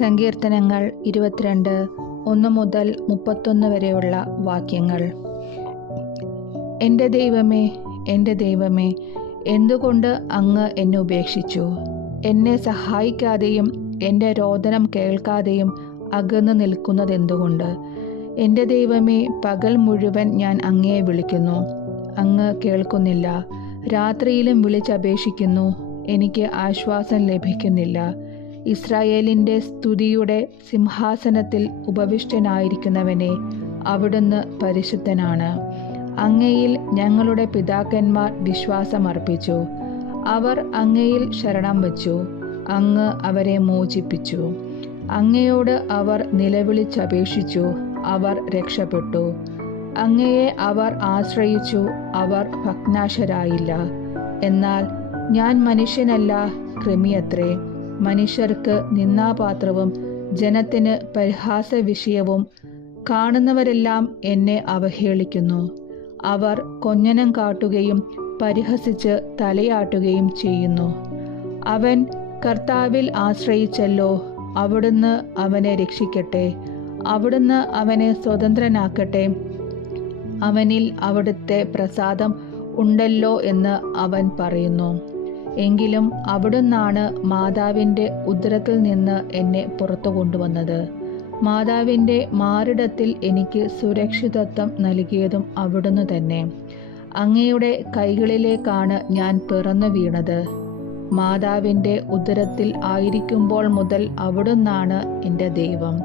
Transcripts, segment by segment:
സങ്കീർത്തനങ്ങൾ ഇരുപത്തിരണ്ട് ഒന്ന് മുതൽ മുപ്പത്തൊന്ന് വരെയുള്ള വാക്യങ്ങൾ. എന്റെ ദൈവമേ എന്റെ ദൈവമേ എന്തുകൊണ്ട് അങ്ങ് എന്നെ ഉപേക്ഷിച്ചു? എന്നെ സഹായിക്കാതെയും എന്റെ രോദനം കേൾക്കാതെയും അകന്നു നിൽക്കുന്നതെന്തുകൊണ്ട്? എന്റെ ദൈവമേ പകൽ മുഴുവൻ ഞാൻ അങ്ങയെ വിളിക്കുന്നു. അങ്ങ് കേൾക്കുന്നില്ല. രാത്രിയിലും വിളിച്ചപേക്ഷിക്കുന്നു. എനിക്ക് ആശ്വാസം ലഭിക്കുന്നില്ല. ഇസ്രായേലിന്റെ സ്തുതിയുടെ സിംഹാസനത്തിൽ ഉപവിഷ്ടനായിരിക്കുന്നവനെ അവിടുന്ന് പരിശുദ്ധനാണ്. അങ്ങയിൽ ഞങ്ങളുടെ പിതാക്കന്മാർ വിശ്വാസമർപ്പിച്ചു. അവർ അങ്ങയിൽ ശരണം വച്ചു. അങ്ങ് അവരെ മോചിപ്പിച്ചു. അങ്ങയോട് അവർ നിലവിളിച്ചപേക്ഷിച്ചു. അവർ രക്ഷപ്പെട്ടു. അങ്ങയെ അവർ ആശ്രയിച്ചു. അവർ ഭഗ്നാശരായില്ല. എന്നാൽ ഞാൻ മനുഷ്യനല്ല കൃമിയത്രേ മനുഷ്യർക്ക് നിന്നാപാത്രവും ജനത്തിന് പരിഹാസ വിഷയവും കാണുന്നവരെല്ലാം എന്നെ അവഹേളിക്കുന്നു. അവർ കൊഞ്ഞനം കാട്ടുകയും പരിഹസിച്ച് തലയാട്ടുകയും ചെയ്യുന്നു. അവൻ കർത്താവിൽ ആശ്രയിച്ചല്ലോ അവിടുന്ന് അവനെ രക്ഷിക്കട്ടെ. അവിടുന്ന് അവനെ സ്വതന്ത്രനാക്കട്ടെ. അവനിൽ അവിടുത്തെ പ്രസാദം ഉണ്ടല്ലോ എന്ന് അവൻ പറയുന്നു. എങ്കിലും അവിടുന്നാണ് മാതാവിന്റെ ഉദരത്തിൽ നിന്ന് എന്നെ പുറത്തു കൊണ്ടുവന്നത്. മാതാവിന്റെ മാറിടത്തിൽ എനിക്ക് സുരക്ഷിതത്വം നൽകിയതും അവിടുന്ന് തന്നെ. അങ്ങയുടെ കൈകളിലേക്കാണ് ഞാൻ പിറന്നു വീണത്. മാതാവിന്റെ ഉദരത്തിൽ ആയിരിക്കുമ്പോൾ മുതൽ അവിടുന്നാണ് എന്റെ ദൈവം.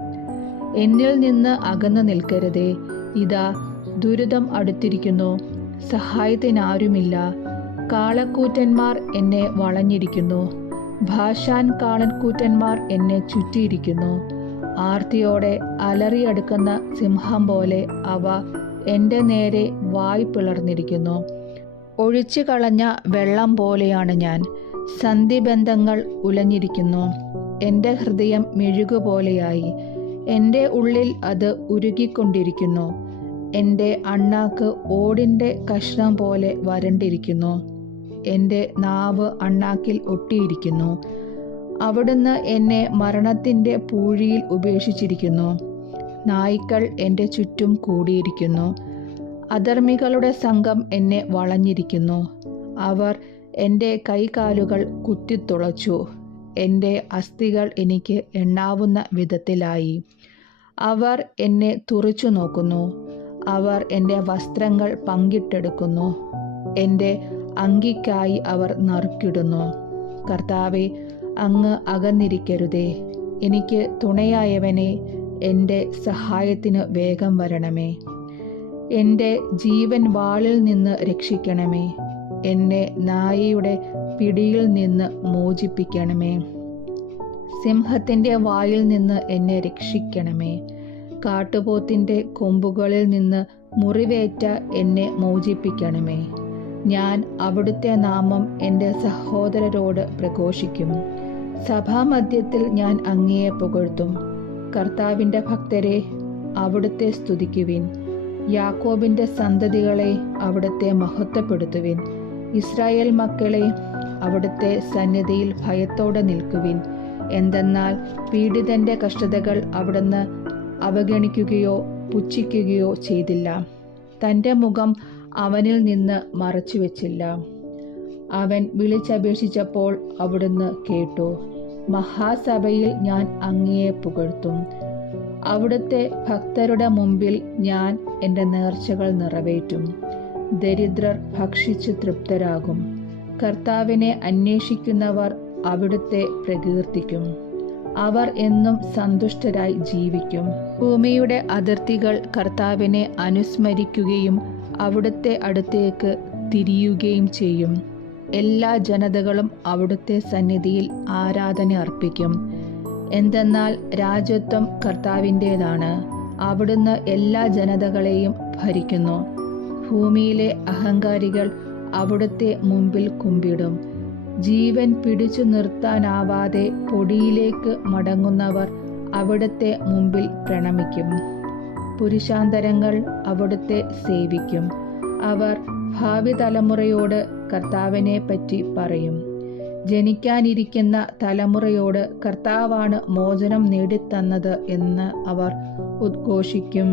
എന്നിൽ നിന്ന് അകന്നു നിൽക്കരുതേ. ഇതാ ദുരിതം അടുത്തിരിക്കുന്നു. സഹായത്തിനാരുമില്ല. കാളക്കൂറ്റന്മാർ എന്നെ വളഞ്ഞിരിക്കുന്നു. ഭാഷാൻ കാളൻകൂറ്റന്മാർ എന്നെ ചുറ്റിയിരിക്കുന്നു. ആർത്തിയോടെ അലറിയടുക്കുന്ന സിംഹം പോലെ അവ എന്റെ നേരെ വായ് പിളർന്നിരിക്കുന്നു. ഒഴിച്ചു കളഞ്ഞ വെള്ളം പോലെയാണ് ഞാൻ. സന്ധിബന്ധങ്ങൾ ഉലഞ്ഞിരിക്കുന്നു. എന്റെ ഹൃദയം മെഴുകുപോലെയായി എന്റെ ഉള്ളിൽ അത് ഉരുകിക്കൊണ്ടിരിക്കുന്നു. എന്റെ അണ്ണാക്ക് ഓടിന്റെ കഷ്ണം പോലെ വരണ്ടിരിക്കുന്നു. എന്റെ നാവ് അണ്ണാക്കിൽ ഒട്ടിയിരിക്കുന്നു. അവിടുന്ന് എന്നെ മരണത്തിന്റെ പൂഴിയിൽ ഉപേക്ഷിച്ചിരിക്കുന്നു. നായ്ക്കൾ എന്റെ ചുറ്റും കൂടിയിരിക്കുന്നു. അധർമ്മികളുടെ സംഘം എന്നെ വളഞ്ഞിരിക്കുന്നു. അവർ എന്റെ കൈകാലുകൾ കുത്തിത്തുളച്ചു. എന്റെ അസ്ഥികൾ എനിക്ക് എണ്ണാവുന്ന വിധത്തിലായി. അവർ എന്നെ തുറച്ചു നോക്കുന്നു അവർ എന്റെ വസ്ത്രങ്ങൾ പങ്കിട്ടെടുക്കുന്നു. എന്റെ അങ്കിക്കായി അവർ നറുക്കിടുന്നു. കർത്താവെ അങ്ങ് അകന്നിരിക്കരുതേ. എനിക്ക് തുണയായവനെ എന്റെ സഹായത്തിന് വേഗം വരണമേ. എന്റെ ജീവൻ വാളിൽ നിന്ന് രക്ഷിക്കണമേ. എന്നെ നായയുടെ പിടിയിൽ നിന്ന് മോചിപ്പിക്കണമേ. സിംഹത്തിന്റെ വായിൽ നിന്ന് എന്നെ രക്ഷിക്കണമേ. കാട്ടുപോത്തിന്റെ കൊമ്പുകളിൽ നിന്ന് മുറിവേറ്റ എന്നെ മോചിപ്പിക്കണമേ. ഞാൻ അവിടുത്തെ നാമം എന്റെ സഹോദരരോട് പ്രഘോഷിക്കും. സഭാമധ്യത്തിൽ ഞാൻ അങ്ങയെ പുകഴ്ത്തും. കർത്താവിന്റെ ഭക്തരെ അവിടുത്തെ സ്തുതിക്കുവിൻ. യാക്കോബിന്റെ സന്തതികളെ അവിടുത്തെ മഹത്വപ്പെടുത്തുവിൻ. ഇസ്രായേൽ മക്കളെ അവിടുത്തെ സന്നിധിയിൽ ഭയത്തോടെ നിൽക്കുവിൻ. എന്തെന്നാൽ പീഡിതന്റെ കഷ്ടതകൾ അവിടുന്ന് അവഗണിക്കുകയോ പുച്ഛിക്കുകയോ ചെയ്തില്ല. തന്റെ മുഖം അവനിൽ നിന്ന് മറച്ചു വെച്ചില്ല അവൻ വിളിച്ചപേക്ഷിച്ചപ്പോൾ അവിടുന്ന് കേട്ടു മഹാസഭയിൽ ഞാൻ അങ്ങയെ പുകഴ്ത്തും. അവിടുത്തെ ഭക്തരുടെ മുമ്പിൽ ഞാൻ എന്റെ നേർച്ചകൾ നിറവേറ്റും. ദരിദ്രർ ഭക്ഷിച്ച് തൃപ്തരാകും. കർത്താവിനെ അന്വേഷിക്കുന്നവർ അവിടുത്തെ പ്രകീർത്തിക്കും. അവർ എന്നും സന്തുഷ്ടരായി ജീവിക്കും. ഭൂമിയുടെ അതിർത്തികൾ കർത്താവിനെ അനുസ്മരിക്കുകയും അവിടുത്തെ അടുത്തേക്ക് തിരിയുകയും ചെയ്യും. എല്ലാ ജനതകളും അവിടുത്തെ സന്നിധിയിൽ ആരാധന അർപ്പിക്കും. എന്തെന്നാൽ രാജ്യത്വം കർത്താവിന്റേതാണ്. അവിടുന്ന് എല്ലാ ജനതകളെയും ഭരിക്കുന്നു. ഭൂമിയിലെ അഹങ്കാരികൾ അവിടുത്തെ മുമ്പിൽ കുമ്പിടും. ജീവൻ പിടിച്ചു നിർത്താനാവാതെ പൊടിയിലേക്ക് മടങ്ങുന്നവർ അവിടുത്തെ മുമ്പിൽ പ്രണമിക്കും. പുരുഷാന്തരങ്ങൾ അവിടുത്തെ സേവിക്കും. അവർ ഭാവി തലമുറയോട് കർത്താവിനെ പറ്റി പറയും. ജനിക്കാനിരിക്കുന്ന തലമുറയോട് കർത്താവാണ് മോചനം നേടിത്തന്നത് എന്ന് അവർ ഉദ്ഘോഷിക്കും.